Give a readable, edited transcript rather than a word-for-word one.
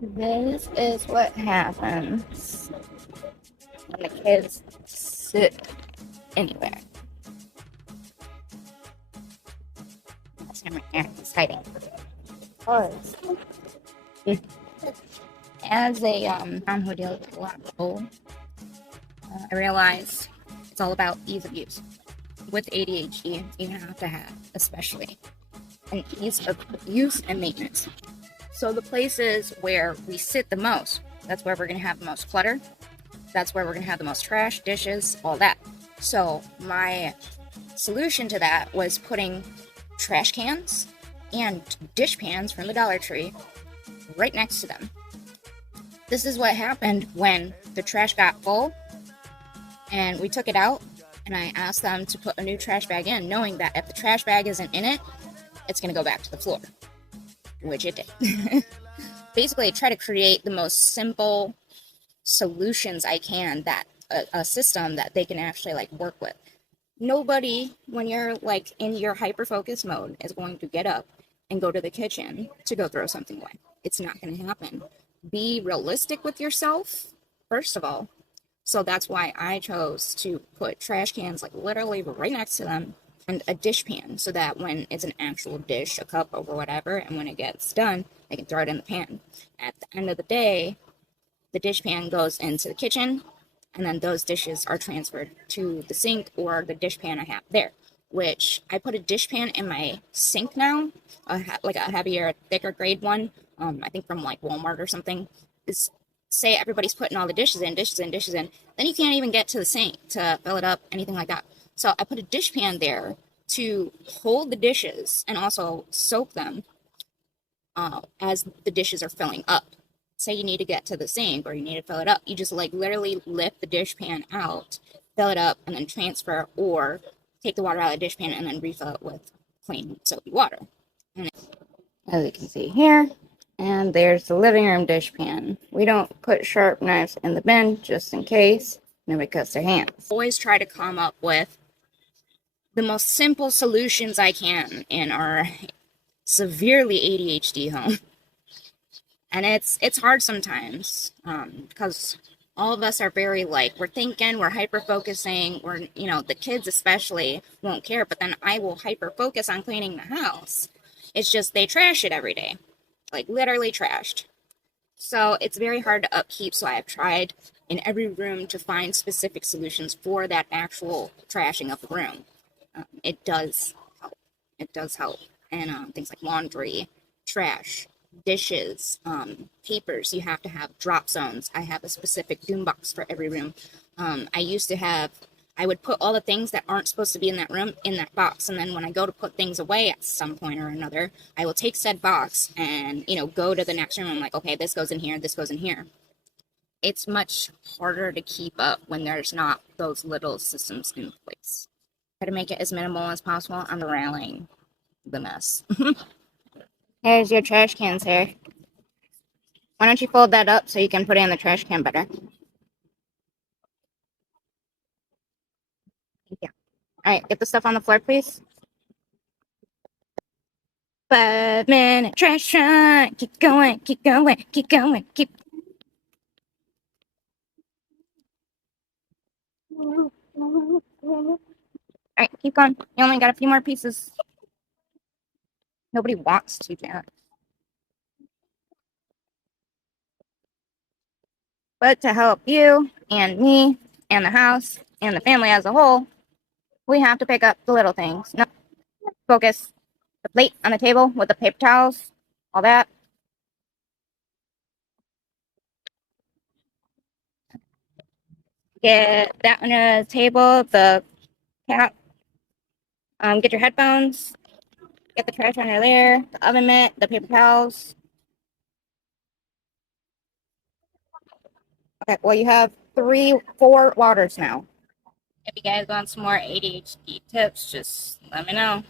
This is what happens when the kids sit anywhere. That's him right there. He's hiding. Because as a mom who deals with a lot of people, I realize it's all about ease of use. With ADHD, you have to have, especially, an ease of use and maintenance. So the places where we sit the most, that's where we're going to have the most clutter. That's where we're going to have the most trash, dishes, all that. So my solution to that was putting trash cans and dish pans from the Dollar Tree right next to them. This is what happened when the trash got full and we took it out, and I asked them to put a new trash bag in, knowing that if the trash bag isn't in it, it's going to go back to the floor, which it did. Basically, I try to create the most simple solutions I can, that a system that they can actually like work with. Nobody, when you're like in your hyper focus mode, is going to get up and go to the kitchen to go throw something away. It's not going to happen. Be realistic with yourself, first of all. So that's why I chose to put trash cans like literally right next to them, and a dish pan, so that when it's an actual dish, a cup or whatever, and when it gets done, I can throw it in the pan. At the end of the day, the dish pan goes into the kitchen, and then those dishes are transferred to the sink or the dish pan I have there, which I put a dish pan in my sink now, like a heavier, thicker grade one, I think from like Walmart or something. Is say everybody's putting all the dishes in, then you can't even get to the sink to fill it up, anything like that. So I put a dish pan there to hold the dishes and also soak them as the dishes are filling up. Say you need to get to the sink or you need to fill it up, you just like literally lift the dish pan out, fill it up, and then transfer, or take the water out of the dish pan and then refill it with clean soapy water. And as you can see here, and there's the living room dish pan. We don't put sharp knives in the bin just in case nobody cuts their hands. Always try to come up with the most simple solutions I can in our severely ADHD home. And it's hard sometimes, because all of us are very like, we're thinking, we're hyper focusing, we're, the kids especially won't care, but then I will hyper focus on cleaning the house. It's just they trash it every day, like literally trashed. So it's very hard to upkeep. So I have tried in every room to find specific solutions for that actual trashing of the room. It does help. It does help. And things like laundry, trash, dishes, papers, you have to have drop zones. I have a specific doom box for every room. I would put all the things that aren't supposed to be in that room in that box, and then when I go to put things away at some point or another, I will take said box and, go to the next room. I'm like, okay, this goes in here, this goes in here. It's much harder to keep up when there's not those little systems in place. Try to make it as minimal as possible. I'm rallying the mess. Here's your trash cans here. Why don't you fold that up so you can put it in the trash can better? Thank you. Alright, get the stuff on the floor, please. 5-minute trash run. Keep going, keep going, keep going, keep. Alright, keep going. You only got a few more pieces. Nobody wants to, Janet. But to help you and me and the house and the family as a whole, we have to pick up the little things. No, focus. The plate on the table with the paper towels, all that. Get that on the table, the cap. Get your headphones. Get the trash under there, the oven mitt, the paper towels. Okay, well, you have 4 waters now. If you guys want some more ADHD tips, just let me know.